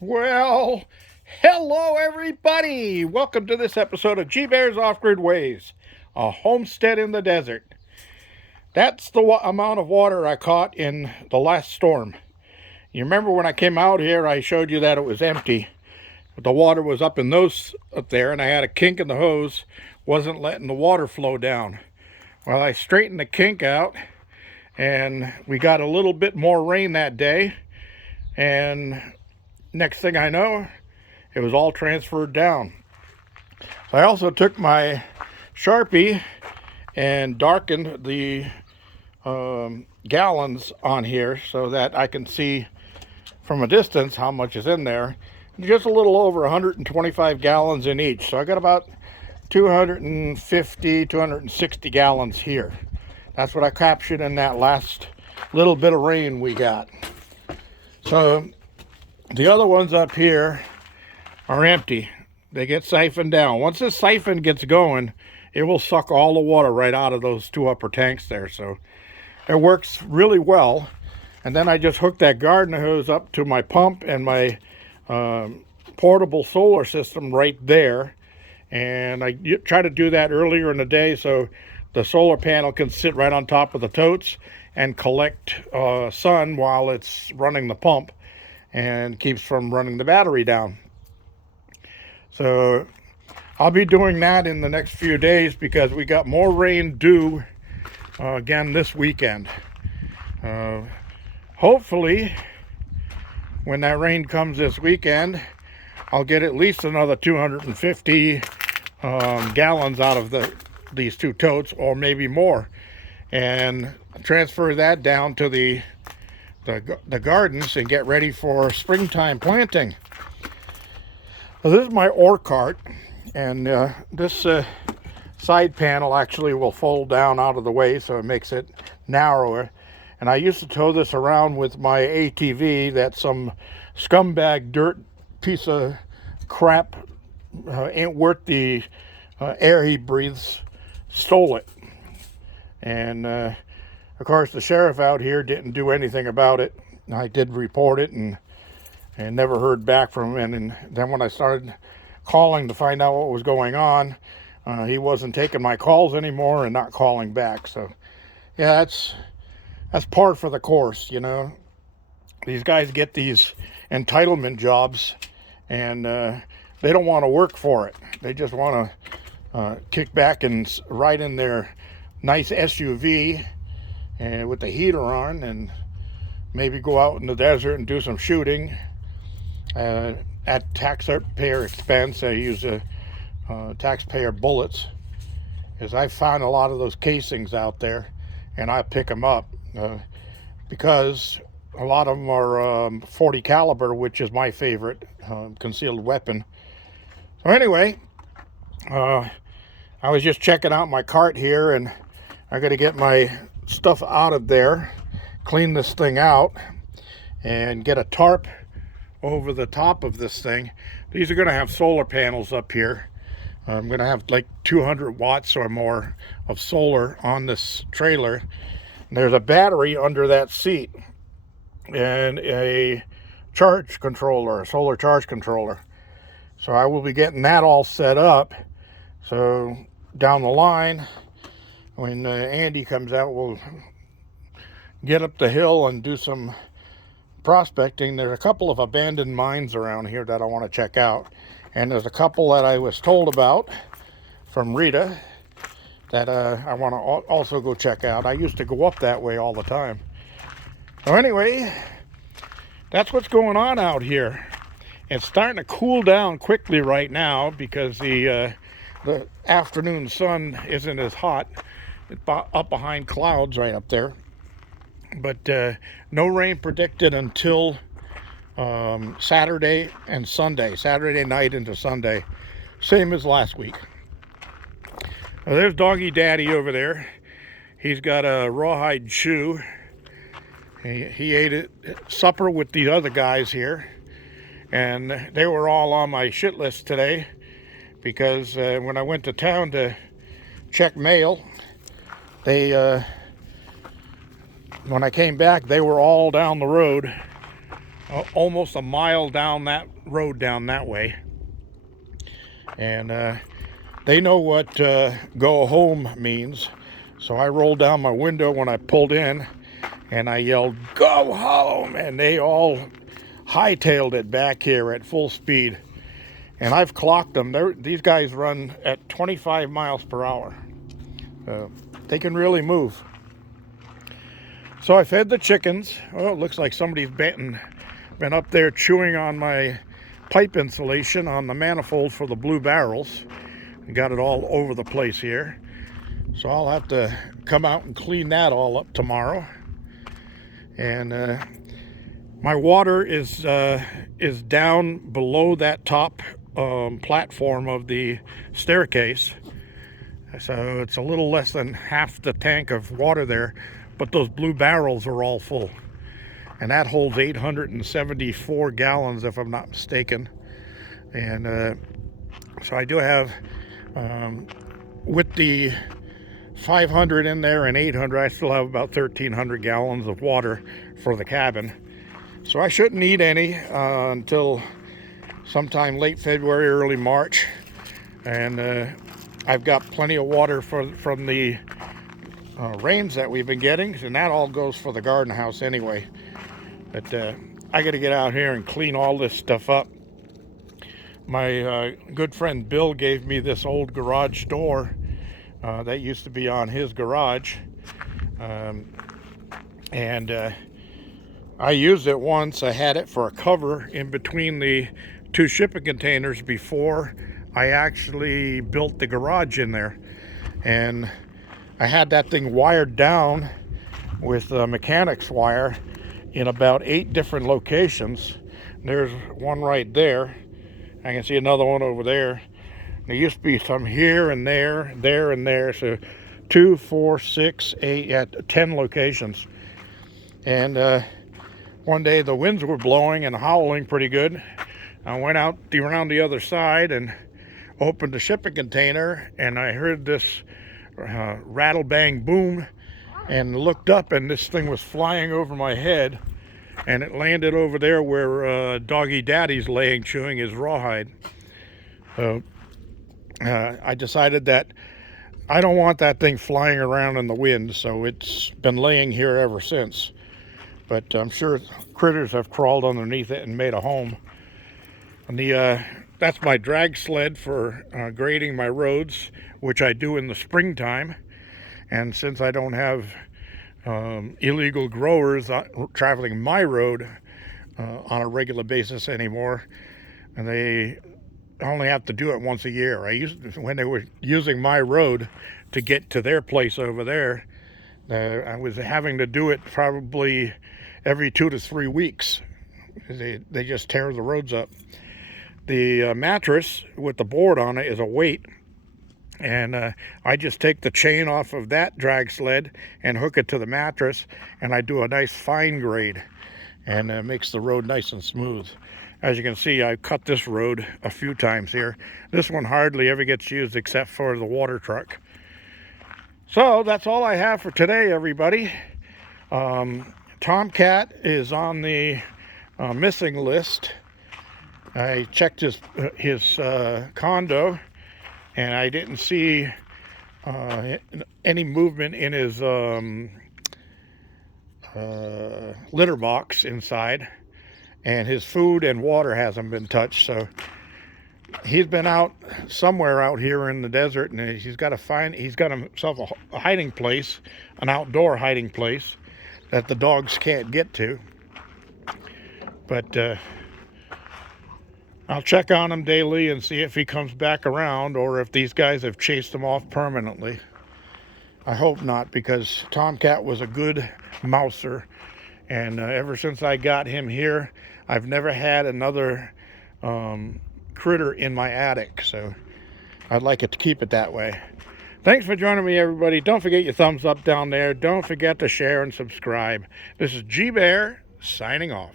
Well, hello everybody! Welcome to this episode of G Bear's Off-Grid Ways, a homestead in the desert. That's the amount of water I caught in the last storm. You remember when I came out here, I showed you that it was empty. The water was up in those up there, and I had a kink in the hose, wasn't letting the water flow down. Well, I straightened the kink out, and we got a little bit more rain that day, and next thing I know, it was all transferred down. So I also took my Sharpie and darkened the gallons on here so that I can see from a distance how much is in there. Just a little over 125 gallons in each. So I got about 250, 260 gallons here. That's what I captured in that last little bit of rain we got. So the other ones up here are empty. They get siphoned down. Once this siphon gets going, it will suck all the water right out of those two upper tanks there. So it works really well. And then I just hooked that garden hose up to my pump and my portable solar system right there. And I try to do that earlier in the day so the solar panel can sit right on top of the totes and collect sun while it's running the pump and keeps from running the battery down. So I'll be doing that in the next few days because we got more rain due again this weekend. Hopefully, when that rain comes this weekend, I'll get at least another 250 gallons out of these two totes, or maybe more, and transfer that down to the gardens and get ready for springtime planting. So this is my ore cart, and this side panel actually will fold down out of the way so it makes it narrower. And I used to tow this around with my ATV that some scumbag dirt piece of crap ain't worth the air he breathes stole it. And of course the sheriff out here didn't do anything about it. I did report it and never heard back from him. And then when I started calling to find out what was going on, he wasn't taking my calls anymore and not calling back. So yeah, that's par for the course, you know. These guys get these entitlement jobs and they don't want to work for it. They just want to kick back and ride in their nice SUV and with the heater on and maybe go out in the desert and do some shooting at taxpayer expense. I use taxpayer bullets, because I found a lot of those casings out there and I pick them up because a lot of them are 40 caliber, which is my favorite concealed weapon. So anyway, I was just checking out my cart here, and I got to get my stuff out of there, clean this thing out, and get a tarp over the top of this thing. These are going to have solar panels up here. I'm going to have like 200 watts or more of solar on this trailer. And there's a battery under that seat and a charge controller, a solar charge controller. So I will be getting that all set up. So down the line, when Andy comes out, we'll get up the hill and do some prospecting. There's a couple of abandoned mines around here that I want to check out, and there's a couple that I was told about from Rita that I want to also go check out. I used to go up that way all the time. So anyway, that's what's going on out here. It's starting to cool down quickly right now because the afternoon sun isn't as hot. It's up behind clouds right up there. But no rain predicted until Saturday and Sunday. Saturday night into Sunday. Same as last week. Now, there's Doggy Daddy over there. He's got a rawhide chew. He ate it supper with the other guys here. And they were all on my shit list today because when I went to town to check mail, when I came back, they were all down the road almost a mile down that road down that way. And they know what go home means. So I rolled down my window when I pulled in and I yelled, "Go home!" And they all hightailed it back here at full speed. And I've clocked them. These guys run at 25 miles per hour. They can really move. So I fed the chickens. Oh, it looks like somebody's been up there chewing on my pipe insulation on the manifold for the blue barrels. Got it all over the place here. So I'll have to come out and clean that all up tomorrow. And my water is down below that top platform of the staircase. So it's a little less than half the tank of water there, but those blue barrels are all full. And that holds 874 gallons if I'm not mistaken. And so I do have, with the 500 in there and 800, I still have about 1,300 gallons of water for the cabin. So I shouldn't need any until sometime late February, early March. And I've got plenty of water from the rains that we've been getting, and that all goes for the garden house anyway. But I got to get out here and clean all this stuff up. My good friend Bill gave me this old garage door that used to be on his garage. And I used it once. I had it for a cover in between the two shipping containers before I actually built the garage in there. And I had that thing wired down with mechanics wire in about 8 different locations. There's one right there. I can see another one over there. There used to be some here and there, there and there. So 2, 4, 6, 8, at 10 locations. And one day the winds were blowing and howling pretty good. I went out around the other side and opened the shipping container, and I heard this rattle bang boom, and looked up, and this thing was flying over my head, and it landed over there where Doggy Daddy's laying chewing his rawhide. So I decided that I don't want that thing flying around in the wind, so it's been laying here ever since. But I'm sure critters have crawled underneath it and made a home. And that's my drag sled for grading my roads, which I do in the springtime. And since I don't have illegal growers traveling my road on a regular basis anymore, and they only have to do it once a year. When they were using my road to get to their place over there, I was having to do it probably every 2 to 3 weeks. They just tear the roads up. The mattress with the board on it is a weight, and I just take the chain off of that drag sled and hook it to the mattress, and I do a nice fine grade, and it makes the road nice and smooth. As you can see, I've cut this road a few times here. This one hardly ever gets used except for the water truck. So that's all I have for today, everybody. Tomcat is on the missing list. I checked his condo, and I didn't see any movement in his litter box inside, and his food and water hasn't been touched. So he's been out somewhere out here in the desert, and he's got himself a hiding place, an outdoor hiding place that the dogs can't get to. But I'll check on him daily and see if he comes back around, or if these guys have chased him off permanently. I hope not, because Tomcat was a good mouser, and ever since I got him here, I've never had another critter in my attic, so I'd like it to keep it that way. Thanks for joining me, everybody. Don't forget your thumbs up down there. Don't forget to share and subscribe. This is G Bear signing off.